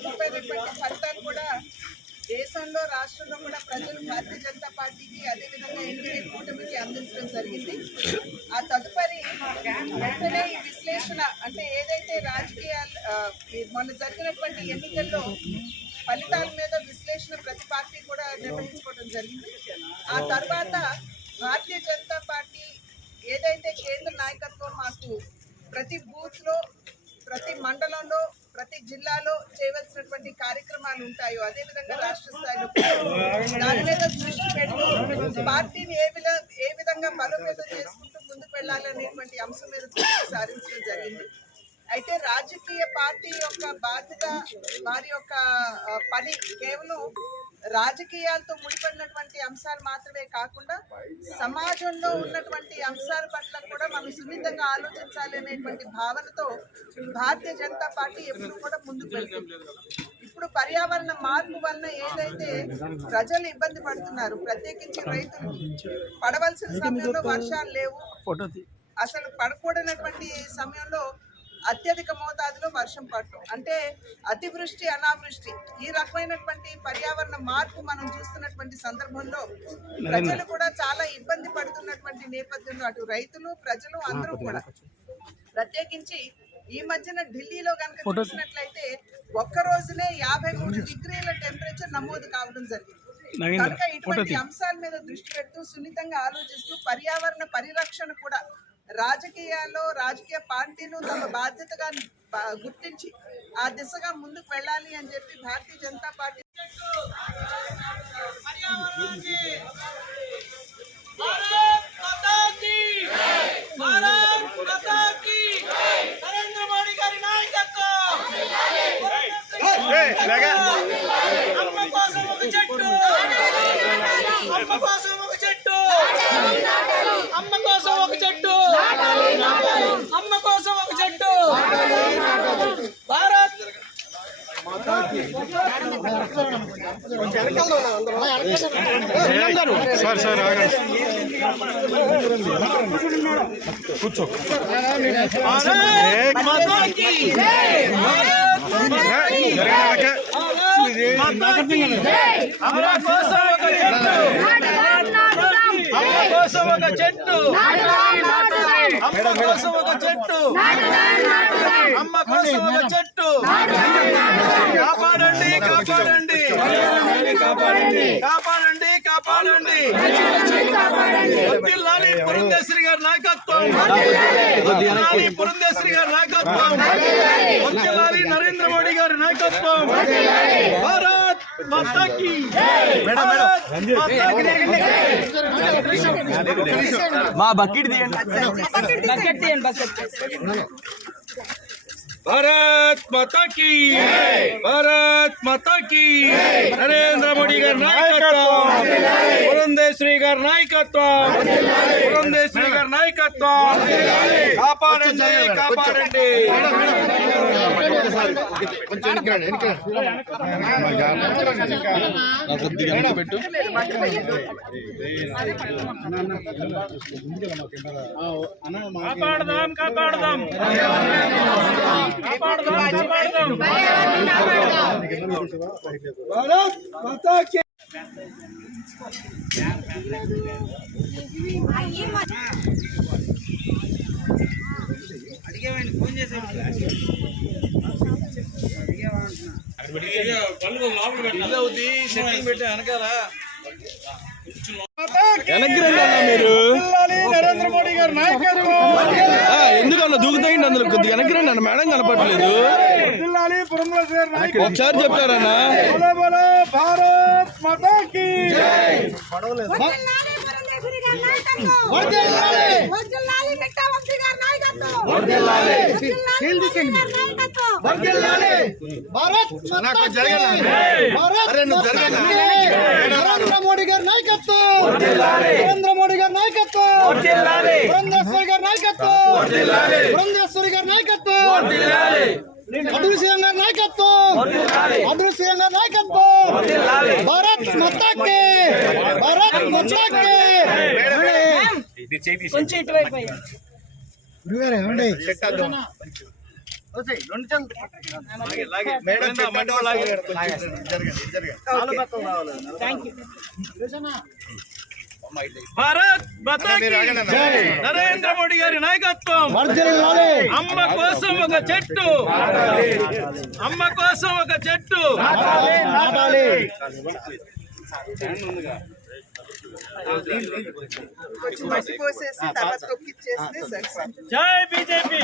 అద్భుతమైనటువంటి ఫలితాలు కూడా దేశంలో రాష్ట్రంలో కూడా ప్రజలు భారతీయ జనతా పార్టీకి అదేవిధంగా ఎన్డీఏ కూటమికి అందించడం జరిగింది. ఆ తదుపరి వెంటనే ఈ విశ్లేషణ అంటే ఏదైతే రాజకీయాలు మొన్న జరిగినటువంటి ఎన్నికల్లో ఫలితాల మీద విశ్లేషణ ప్రతి పార్టీ కూడా నిర్వహించుకోవడం జరిగింది. ఆ తర్వాత భారతీయ జనతా పార్టీ ఏదైతే కేంద్ర నాయకత్వం మాకు ప్రతి బూత్లో ప్రతి మండలంలో ప్రతి జిల్లాలో చేయవలసినటువంటి కార్యక్రమాలు ఉంటాయో అదేవిధంగా రాష్ట్ర స్థాయిలో దాని మీద దృష్టి పెడుతూ పార్టీని ఏ విధంగా బలోపేతం చేసుకుంటూ ముందుకు వెళ్ళాలనేటువంటి అంశం మీద దృష్టి సారించడం జరిగింది. అయితే రాజకీయ పార్టీ యొక్క బాధ్యత వారి యొక్క పని కేవలం రాజకీయాలతో ముడిపడినటువంటి అంశాలు మాత్రమే కాకుండా సమాజంలో ఉన్నటువంటి అంశాల పట్ల కూడా మనం సున్నితంగా ఆలోచించాలి అనేటువంటి భావనతో భారతీయ జనతా పార్టీ ఎప్పుడు కూడా ముందుకు వెళ్తుంది. ఇప్పుడు పర్యావరణ మార్పు వలన ఏదైతే ప్రజలు ఇబ్బంది పడుతున్నారు, ప్రత్యేకించి రైతులు పడవలసిన సమయంలో వర్షాలు లేవు, అసలు పడకూడనటువంటి సమయంలో అత్యధిక మోతాదులో వర్షం పడటం అంటే అతివృష్టి అనావృష్టి ఈ రకమైనటువంటి పర్యావరణ మార్పు మనం చూస్తున్నటువంటి సందర్భంలో ప్రజలు కూడా చాలా ఇబ్బంది పడుతున్నటువంటి నేపథ్యంలో అటు రైతులు ప్రజలు అందరూ కూడా ప్రత్యేకించి ఈ మధ్యన ఢిల్లీలో కనుక చూసినట్లయితే ఒక్క రోజునే 53 డిగ్రీల టెంపరేచర్ నమోదు కావడం జరిగింది. కనుక ఇటువంటి అంశాల మీద దృష్టి పెడుతూ సున్నితంగా ఆలోచిస్తూ పర్యావరణ పరిరక్షణ కూడా రాజకీయాల్లో రాజకీయ పార్టీలు తమ బాధ్యతగా గుర్తించి ఆ దిశగా ముందుకు వెళ్ళాలి అని చెప్పి భారతీయ జనతా పార్టీ నరేంద్ర మోడీ గారి నాయకత్వం అమ్మ కోసం ఒక చెట్టు, అమ్మ కోసం ఒక చెట్టు, అమ్మ కోసం ఒక చెట్టు, అమ్మ కోసం ఒక చెట్టు. భారత్ కూర్చో అమ్మ కోసం ఒక చెట్టు, అమ్మ కోసం ఒక చెట్టు, అమ్మ కోసం ఒక చెట్టు, అమ్మ కోసం ఒక చెట్టు. కాపాడండి కాపాడండి కాపాడండి కాపాడండి. వద్దిల్లాలి పురంధేశ్వరి గారి నాయకత్వం, వద్దిల్లాలి పురంధేశ్వరి గారి నాయకత్వం, వద్దిల్లాలి నరేంద్ర మోడీ గారి నాయకత్వం. భారత్ మాతా కీ మా బకెట్ తీయండి. భారత్ మాతా కీ, భారత్ మాతా కీ. నరేంద్ర మోడీ గారి నాయకత్వం, పురంధేశ్వరి గారి నాయకత్వం, పురంధేశ్వరి గారి నాయకత్వం. కాపాడండి కాపాడండి. కాపాడదాం కాపాడదాం భారత్ మాతా కీ. అడిగేవాడిని ఫోన్ చేసి సెట్టింగ్ పెట్టి వెనకాల మీరు నరేంద్ర మోడీ గారి నాయకత్వం. ఎందుకన్నా దూకుతాయండి అందులో కొద్దిగా వెనక్కి రండి అన్న. మేడం కనపడలేదు, ఒకసారి చెప్తారన్నా. భారత్ మాతా కీ. నరేంద్ర మోడీ గారి నాయకత్వం, నరేంద్ర మోడీ గారి నాయకత్వం, పురంధేశ్వరి గారి నాయకత్వం, పురంధేశ్వరి గారి నాయకత్వం, అటవీ సీఎం గారి నాయకత్వం, అటవీ సీఎం గారి నాయకత్వం. భారత్ మాతా కీ, భారత్ మాతా కీ. కొంచెం ఇటువైపు భారత్ మాతా కీ జై. నరేంద్ర మోడీ గారి నాయకత్వం. అమ్మ కోసం ఒక చెట్టు, అమ్మ కోసం ఒక చెట్టు. కొంచెం మట్టి పోసేసి తర్వాత తొక్కిచ్చేస్తే సరిపోతుంది. జై బీజేపీ.